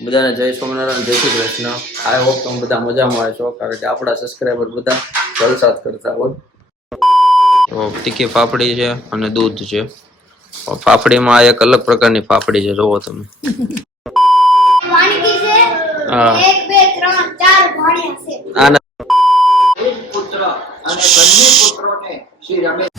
બધાને જય સ્વામિનારાયણ, જય શ્રી કૃષ્ણ. આઈ હોપ તમે બધા મજામાં હશો, કારણ કે આપણા સબસ્ક્રાઈબર બધા જલસાત કરતા હોય. તો તીખી ફાફડી છે અને દૂધ છે. ફાફડીમાં એક અલગ પ્રકારની ફાફડી છે, જોવો તમે. વાનગી છે 1 2 3 4 ભાણિયા છે. આના એક પુત્ર અને બંને પુત્રોને શ્રી રમેશ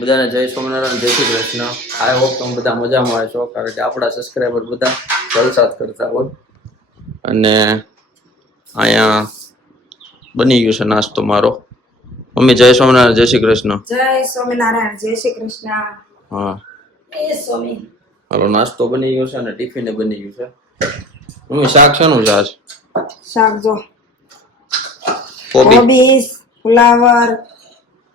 બધાને જય સ્વામિનારાયણ, જય શ્રી કૃષ્ણ. આઈ હોપ તમે બધા મજામાં હશો, કારણ કે આપણા સબસ્ક્રાઈબર બધા જલસાત કરતા હોય. અને અહીંયા બની ગયું છે નાસ્તો મારો. મમ્મી જય સ્વામિનારાયણ, જય શ્રી કૃષ્ણ. જય સ્વામિનારાયણ, જય શ્રી કૃષ્ણ. હા, એ સ્વામી. હાલો, નાસ્તો બની ગયો છે અને ટિફિન બની ગયું છે. મમ્મી શાક શેનું છે આજ? શાક જો કોબી, કોબીસ, ફુલાવર,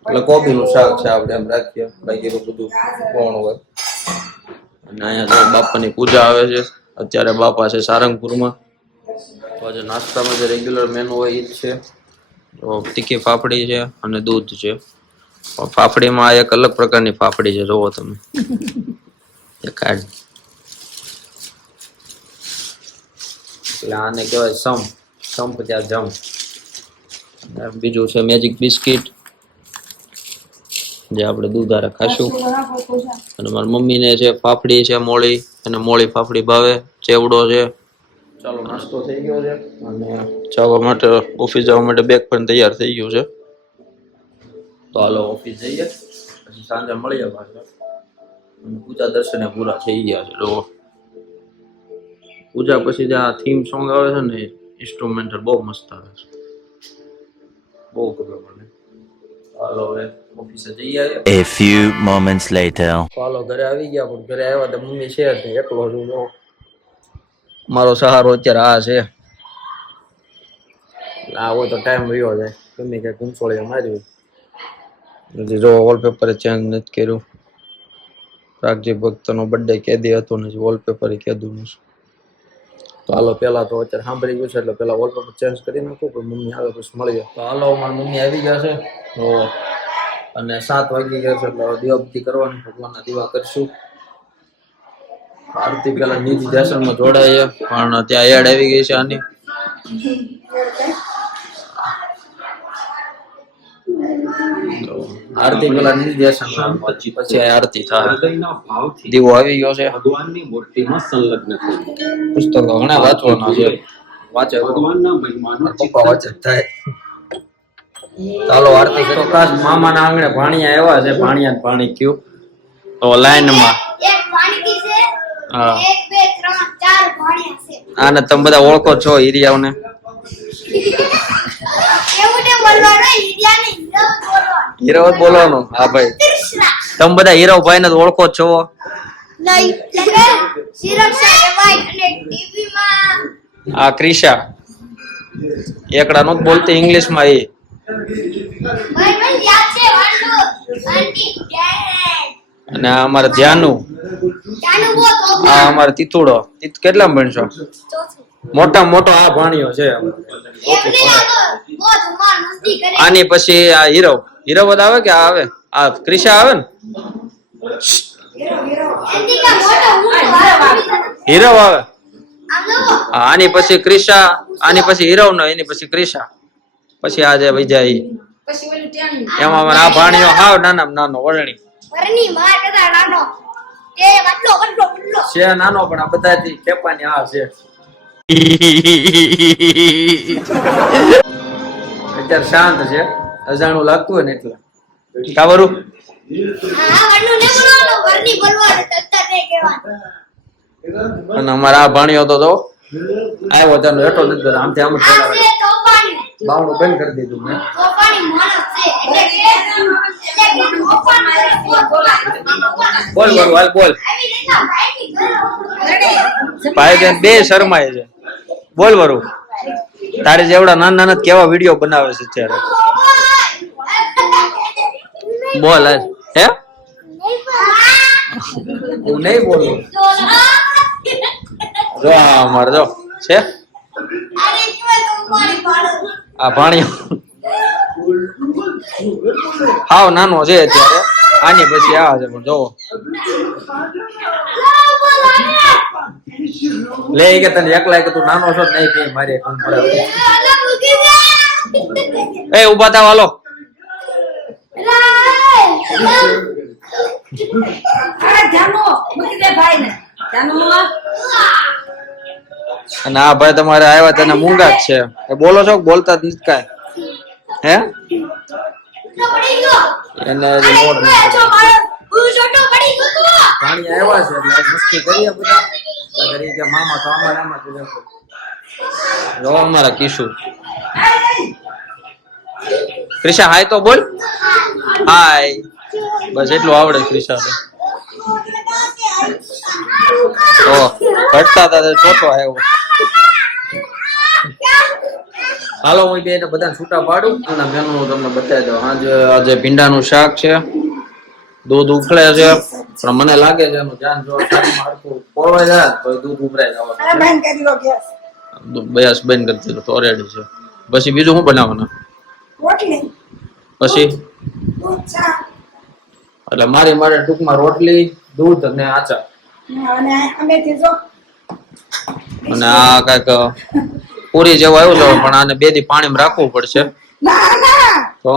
એટલે કોબીનું શાક છે. આપણે એમ રાખીએ, બાકી તો બધું કોણ હોય. અને અહીંયા તો બાપાની પૂજા આવે છે. અત્યારે બાપા છે સારંગપુરમાં. તો આજે નાસ્તામાં જે રેગ્યુલર મેનુ હોય એ જ છે. તો તીખી ફાફડી છે અને દૂધ છે. ફાફડીમાં એક અલગ પ્રકારની ફાફડી છે, જોવો તમે. દેખાડ. એટલે આને કહેવાય સંપ ત્યાં જમ. બીજું છે મેજિક બિસ્કિટ, જે આપણે દૂધારે ખાશું. અને મારી મમ્મીને છે ફાફડી છે મોળી, અને મોળી ફાફડી ભાવે. ચેવડો છે. ચાલો, નાસ્તો થઈ ગયો છે અને જવા માટે, ઓફિસ જવા માટે બેગ પણ તૈયાર થઈ ગયું છે. તો હાલો ઓફિસ જઈએ, પછી સાંજે મળીએ પાછા. પૂજા દર્શને પૂરા થઈ ગયા છે. જો પૂજા પછી જે આ થીમ સોંગ આવે છે ને, ઇન્સ્ટ્રુમેન્ટલ બહુ મસ્ત આવે છે, બહુ ગમે મને. હાલો હવે ઓફિસે જઈ આવ્યા. A few moments later. હાલો ઘરે આવી ગયા, પણ ઘરે આવ્યા તો મમ્મી છે જ નહીં, એકલો છું. જો મારો સહારો અત્યારે આ છે. આ હોય તો ટાઈમ વયો જાય, ગમે ક્યાંક ઘૂમસોળીએ માર્યું. હજી જો વોલપેપર ચેન્જ નથી કર્યું. રાખજી ભક્તનો બર્થડે કેદી હતો ને વોલપેપર કીધું નથી. તો હાલો પેલા તો અત્યારે સાંભળી ગયું છે, એટલે પેલા વોલપેપર ચેન્જ કરી નાખું, પણ મમ્મી આવે પછી મળીએ. તો હાલો, મારી મમ્મી આવી ગયા છે. તો અને 7 વાગી ગયા છે, એટલે દીવાબત્તી કરવાની, ભગવાનના દીવા કરશું. આરતી પેલા નિધિ ધ્યાસનમાં જોડાઈએ, પણ ત્યાં એડ આવી ગઈ છે આની. આરતી પેલા નિધિ ધ્યાસનમાં, પછી આરતી થાય. દીવો આવી ગયો છે. ભગવાનની મૂર્તિમાં સંલગ્ન થયું. પુસ્તકો ઘણા વાંચવાના છે. વાંચે ભગવાનના મહિમાનો પપ્પા વાંચે થાય. ચાલો આરતી કરો. ખાસ મામાના આંગણે ભાણિયા આવ્યા છે. ભાણિયા પાણી કયું તો લાઈનમાં. એક વાનગી છે હા, 1 2 3 4 ભાણિયા છે. આને તમે બધા ઓળખો છો, હિરિયાઓને. એવું ને બોલવાનો, ઈડિયા ને હીરો બોલવાનો. હીરો જ બોલવાનું. હા ભાઈ, કૃષ્ણ તમે બધા હીરો ભાઈ ને ઓળખો છો. નહીં એટલે શિરક્ષા કહેવાય. અને ટીવી માં આ ક્રિશા એકડા નો બોલતી ઇંગ્લિશ માં. એ ભાઈ મને યાદ છે વાંડો આંટી ડેડ. અને આ અમારે ધ્યાનુ. જાનુ બો તો આ અમારે તીતુડો. કેટલા ભણશો? મોટા મોટો આ ભાણિયો છે. એમને આ તો બહુ ધમાલ મસ્તી કરે. આની પછી આ હીરો બધા આવે કે આ આવે? આ ક્રિશા આવે ને, એન્ટી કા મોટો ઊંટ હીરો આવે. આમ જો આની પછી ક્રિશા, આની પછી હીરો નો, એની પછી ક્રિશા, પછી આ જે બીજા ઈ. પછી ઓલું ટેણી. એમાં અમારે આ ભાણિયો હાવ નાનો વરણી વરની માર કદા નાનો તે વાટલો છે. નાનો પણ આ બધાથી ખેપાની આ છે. અત્યારે શાંત છે, અજાણું લાગતું હોય ને એટલે. કા વરું? હા વરનું ને બોલવાનો, વરની બોલવાનું, તત્તર ને કહેવાનું. અને અમારા આ ભાણિયો તો આવ્યો ત્યાંનો હેઠો નથી કરતો. આમથી આમ જ આ ચલાવે. છે તોફાની. બાવણું બંધ કરી દીધું મેં. તોફાની માણસ છે એટલે તોફાન કરે. બોલ હાલ બોલ. આવી રીતના ભાઈની ઘર ભાઈ બેન બે શરમાય છે. બોલ વરું. તારે જેવડા નાના કેવા વિડીયો બનાવે છે અત્યારે. બોલ હાલ. હે હું નહીં બોલું. જો આ અમારે જો છે આ ભાણિયો. હાવ નાનો છે અત્યારે. આની પછી આવે છે પણ જોવો લે કે તને એકલા કે તું નાનો છો નહીં કે મારે એ ઉભા થાવ હાલો અરે જાનો મૂકી દે ભાઈ ને જાનો અને આ ભાઈ તમારે આવ્યા તને મૂંગા જ છે એ બોલો છો કે બોલતા જ નથી કાંઈ હે એને હજી મોડ નથી. પાણી આવ્યા છે એટલે મસ્તી કરીએ બધા કરી કે મામા તો આમાં ને આમાં જ રહેશે. જો અમારા કિશુ ક્રિશા હાય તો બોલ હાય બસ એટલું આવડે ક્રિશા તો ઘટતા હતા ચોથો આવ્યો હાલો હું બેને બધાને છૂટા પાડું અને મેનુ તમને બતાવી દઉં આજે ભીંડાનું શાક છે દૂધ ઉકળે છે પણ મને લાગે છે એનું ધ્યાન જો શાકમાં હરખું પોળવાઈ જાય તો દૂધ ઉભરાઈ જવાનું અરે બંધ કરી લો ગેસ બયાસ બંધ કરી દીધું તો રેડી છે પછી બીજું શું બનાવવાનું રોટલી પછી દૂધ ચા એટલે મારે ટૂંકમાં રોટલી દૂધ અને આચાર અને અમેથી જો અને આ કઈક પૂરી જેવું આવ્યું છે પણ આને 2 દી પાણીમાં રાખવું પડશે ના ના તો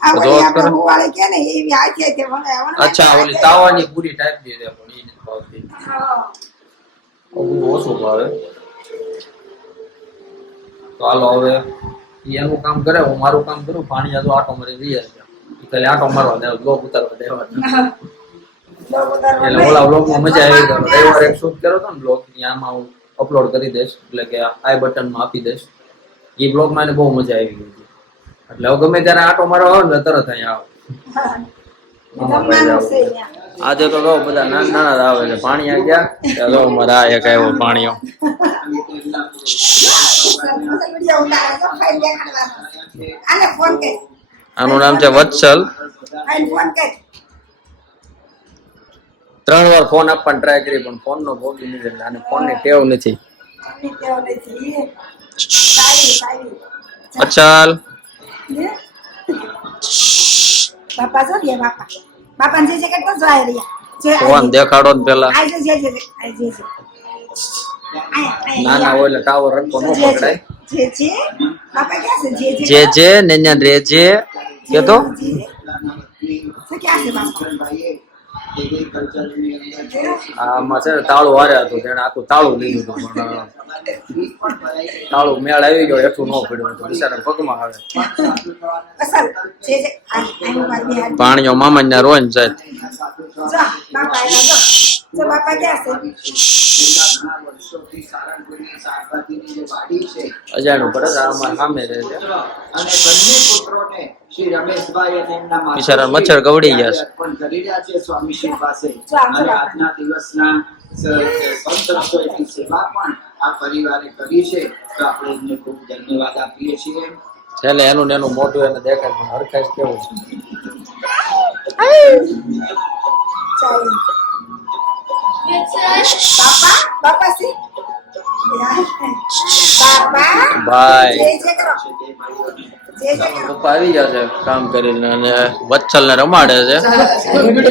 આ જો વળી આપણે કરો. હુવાળે કે ને એવી આખી આખી વણાય અચ્છા ઓલી તાવાની પૂરી ટાઈપ દે છે પણ ઈ નથી ભાવતી ઓછું ભાવે તો હાલો હવે ઈ એનું કામ કરે હું મારું કામ કરું પાણી આ તો આટો મારી રહી છે એટલે આટો મારવા દે બ્લોગ ઉતારવા દેવા એટલે ઓલા બ્લોગમાં મજા આવી ગયો રવિવારે એક શૂટ કર્યો હતો ને બ્લોગ આમાં હું અપલોડ કરી દઈશ એટલે કે આઈ બટનમાં આપી દઈશ એ બ્લોગમાં એને બહુ મજા આવી ગઈ હતી એટલે હવે ગમે ત્યારે આટો મારવા આવે ને તરત અહીંયા આવે આજે તો કહું બધા નાના નાના આવે છે પાણી આ ગયા ત્યાં જો મારા આ એક આવ્યો પાણીઓ આનું નામ છે વત્સલ 3 વાર ફોન આપવાની ટ્રાય કરી પણ ફોન નો ભોગી નહીં એટલે આને ફોન ની ટેવ નથી વત્સલ બાપા જો રે બાપા બાપા જે જે કરતો જાય રે ફોન દેખાડો ને પેલા આઈ જે નાના હોય એટલે ટાવર રખો ન પકડાય જે બાપા ક્યાં છે જે જે નેન્યા રે જે કે તો ક્યાં છે બાપા આમાં છે ને તાળું હાર્યા હતું તેને આખું તાળું લીધું હતું પણ તાળું મેળ આવી ગયો એટલું ન પડ્યું હતું બિચારા પગમાં આવે અસલ જે આઈ માર બિહાર પાણીઓ મામા રોય ને જાય જા બાપા આયા જો બાપા ક્યાં છે અજાણું પડે છે આમાં સામે રહે છે અને બંને પુત્રોને શ્રી રમેશભાઈ અને એમના માતા બિચારા મચ્છર ગવડી ગયા છે અર્પણ કરી રહ્યા છે સ્વામીશ્રી પાસે અને આજના દિવસના સંતોષોની સેવા પણ આ પરિવારે કરી છે તો આપણે એમને ખૂબ ધન્યવાદ આપીએ છીએ છેલ્લે એનું ને એનું મોઢું એને દેખાય પણ હરખાશ કેવું છે બાપા બાપા સી બાપા ભાઈ જે કરો જે કરો પપ્પા આવી ગયા છે કામ કરીને અને વત્સલ ને રમાડે છે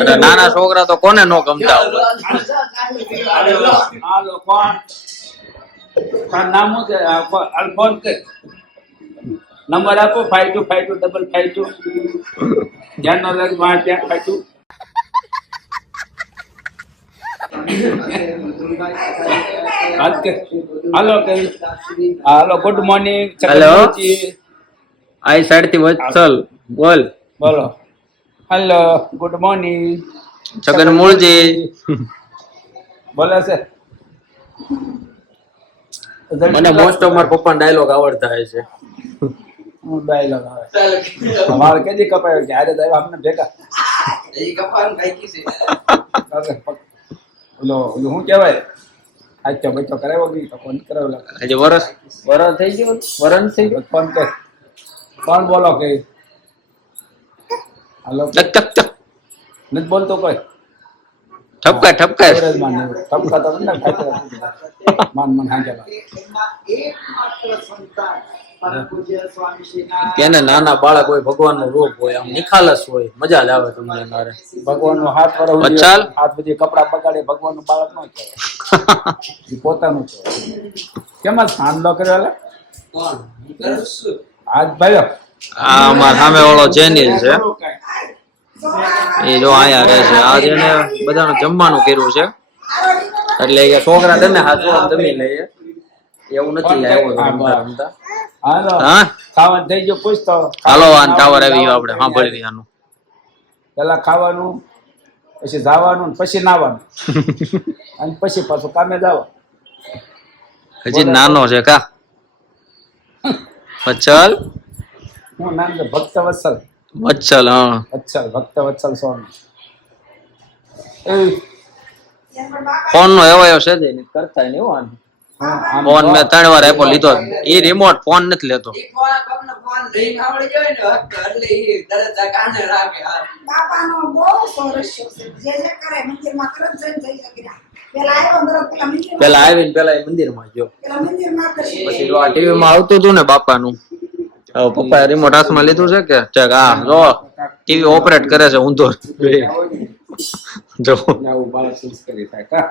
અને નાના છોકરા તો કોને નો ગમતા હોય હાલો કોણ તારું નામ શું છે ફોન કર નંબર આપો 52525552 ધ્યાન ન લાગે માં ત્યાં 52 હાલો હાલો ગુડ મોર્નિંગ હેલો આઈ સાઈડ થી વત્સલ બોલ બોલો hello good morning Chhagan Mulji બોલે છે મને મોસ્ટ ઓફ મારા પપ્પા ડાયલોગ આવડતા હોય છે હું ડાયલોગ આવે અમારે કેજી કપાયો છે આજે તો આપણે ભેગા ઓલો શું કહેવાય આચ્ચો બચ્ચો કરાવ્યો બી તો ફોન કરાવ્યો લાગે આજે વરસ થઈ ગયું વરસ થઈ ગયું ફોન કર કોણ બોલો કે હાલો ચક ચક ચક નથી બોલતો કોઈ ઠપકા ટપકા તો ના ખાય માન હાજર એમના એકમાત્ર સંતાન પરમ પૂજ્ય સ્વામી શ્રીના કેને નાના બાળક હોય ભગવાનનું રૂપ હોય આમ નિખાલસ હોય મજા જ આવે તમને મારે ભગવાનનો હાથ વરસ બચ્ચાલ? હાથ બધી કપડા બગાડે ભગવાનનું બાળક ન કહેવાય એ પોતાનું છે કેમાં સાંદલો કર્યો લે હાથ ભાઈઓ આ અમારા સામે વાળો જેનિલ છે એ જો અહીંયા રહે છે આજ એને બધાનું જમવાનું કર્યું છે એટલે કે છોકરા તમે હાથો તમે લઈએ એવું નથી આવ્યો તો રમતા રમતા હાલો હા ખાવાનું થઈ ગયો પૂછતો હાલો આન ટાવર આવી ગયો આપણે સાંભળી આનું પેલા ખાવાનું પછી જવાનું પછી નાવાનું અને પછી પાછું કામે જવાનું હજી નાનો છે કા વચ્ચલ હું નામ છે ભક્ત વત્સલ વચ્ચલ હા વત્સલ ભક્ત વત્સલ સ્વામી એ ફોન નો એવો છે જ નહીં કરતા નહીં આનું ફોન મેં 3 વાર આપ્યો લીધો એ રિમોટ ફોન નથી લેતો બાપાનો બહુ સરસ છે જે કરે મંદિરમાં તરત જઈને જઈ શકે પેલા આવ્યો તરત પેલા મંદિરમાં પેલા આવીને પેલા એ મંદિરમાં ગયો પેલા મંદિરમાં દર્શન પછી જો આ ટીવી માં આવતું હતું ને બાપાનું હવે પપ્પાએ રિમોટ હાથમાં લીધું છે કે ચેક હા જો ટીવી ઓપરેટ કરે છે ઊંધો જો આવું બાળક સંસ્કારી થાય કા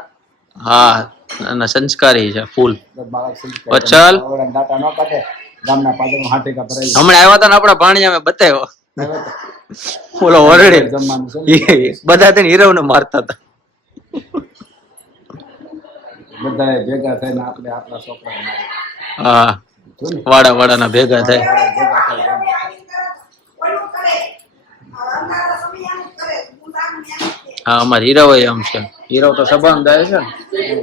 હા અને સંસ્કારી છે ફૂલ બાળક સંસ્કારી વત્સલ આવડા દાટા ન કાઢે ગામના પાદરમાં હાથેકા ભરાઈ હમણાં આવ્યા હતા ને આપડા ભાણિયા મેં બતાવ્યો બોલો વરડે જમવાનું છે બધા તેને હીરવ ને મારતા હતા બધાએ ભેગા થઈને આપણે આપણા છોકરાને મારીએ. હા વાડા વાડાના ભેગા થાય ઓલું કરે અંધારા સમય આમ કરે ગુદામ ને આમ કરે હા અમારે હીરવ એમ છે હીરવ તો સભાન થાય છે ને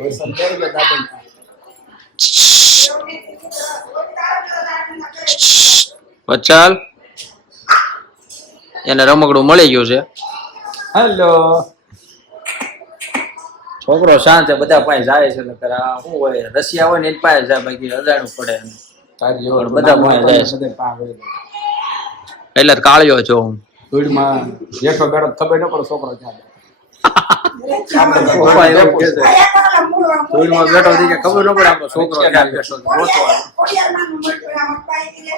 વૈષ્ણવ કરી લે દાદાને. વચ્ચાલ એને રમકડું મળી ગયું છે હેલો છોકરો શાંત છે બધા પાસે જાય છે ને શું હોય રશિયા હોય ને એની પાસે જાય બાકી અજાણું પડે એને. તારી જેવો બધા પાસે જાય છે. બધે પાસે હોય. એટલે કાળિયો છો હું ધૂળમાં જેઠો બેઠો ખબર ન પડે છોકરો ક્યાં જાય. પપ્પા એવું કહે છે આયા કોલા મૂળ ધૂળમાં બેઠો થઈ કે ખબર ન પડે આપણો છોકરો ક્યાં બેઠો છે ગોતવાનો. કોડિયામાં મળતો આમ પાઈ દે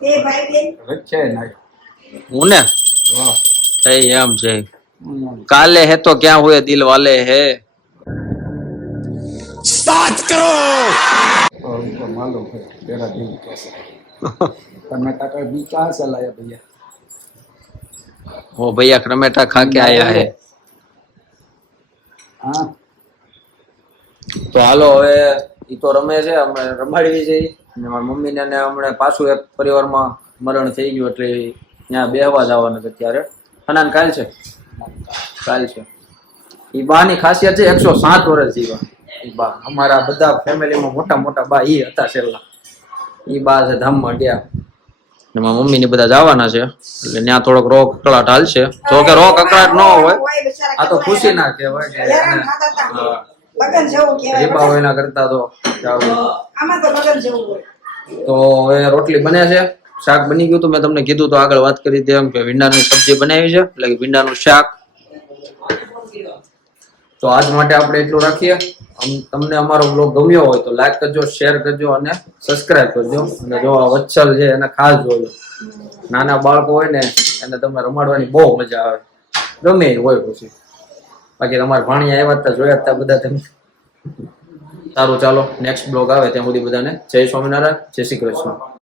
એ ભાઈ બેન રખ્યા ના હું ને થઈ એમ છે કાલે હે તો ક્યાં હુએ દિલ વાલે હે मालूम है तेरा दिल कैसा है टमाटा का बीज कहाँ से लाया भैया वो भैया टमाटा खा के आया है हाँ તો હાલો હવે ઈ તો રમે છે અમે રમાડવી છે અને મારી મમ્મીને ને હમણાં પાછું એક પરિવારમાં મરણ થઈ ગયું એટલે ત્યાં બેહવા જવાના છે અત્યારે અનાન કાલ છે ઈ બાની ખાસિયત છે 107 વર્ષ જીવા ઈ બા અમારા બધા ફેમિલીમાં મોટા મોટા બા ઈ હતા છેલ્લા ઈ બા છે ધામમાં ગયા ને મારા મમ્મી ને બધા જવાના છે એટલે ત્યાં થોડોક રોગ કકળાટ હાલશે જો કે રોગ કકળાટ ન હોય આ તો ખુશી ના કહેવાય કે હેરાન થતા હતા લગન જેવું કહેવાય દીપા એના કરતા તો જાવું. આમાં તો લગન જેવું હોય તો હવે રોટલી બને છે શાક બની ગયું તો મેં તમને કીધું તો આગળ વાત કરી હતી એમ કે ભીંડાની સબ્જી બનાવી છે એટલે કે ભીંડાનું શાક તો આજ માટે આપણે એટલું રાખીએ તમને અમારો બ્લોગ ગમ્યો હોય તો લાઈક કરજો શેર કરજો અને સબસ્ક્રાઇબ કરજો અને જો આ વત્સલ છે એને ખાસ જોજો નાના બાળકો હોય ને એને તમે રમાડવાની બહુ મજા આવે ગમે એ હોય પછી બાકી તમારા ભાણિયા આવ્યા હતા જોયા હતા બધા તમે સારું ચાલો નેક્સ્ટ બ્લોગ આવે ત્યાં સુધી બધાને જય સ્વામિનારાયણ જય શ્રી કૃષ્ણ